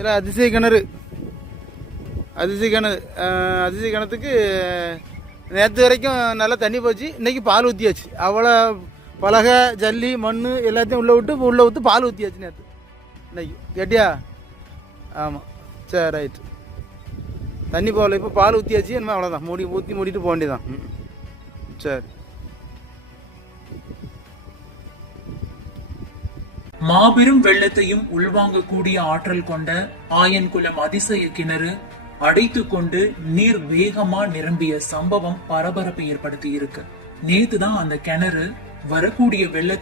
இதில் அதிசய கிணறு. அதிசய கிணத்துக்கு நேற்று வரைக்கும் நல்லா தண்ணி போச்சு. இன்றைக்கி பால் ஊற்றியாச்சு. அவ்வளோ பலகை ஜல்லி மண் எல்லாத்தையும் உள்ளே ஊற்றி பால் ஊற்றியாச்சு நேற்று. இன்னைக்கு கேட்டியா? ஆமாம், சரி ரைட்டு. தண்ணி போகல, இப்போ பால் ஊற்றியாச்சு. என்ன அவ்வளோதான், மூடிட்டு போக வேண்டியதான். சரி. மாபெரும் வெள்ளத்தையும் உள்வாங்கக்கூடிய ஆற்றல் கொண்ட ஆயன்குளம் அதிசய கிணறு அடைத்து கொண்டு நீர் வேகமா நிரம்பிய சம்பவம் பரபரப்பை ஏற்படுத்தி இருக்கு. நேத்துதான் அந்த கிணறு வரக்கூடிய வெள்ளத்தை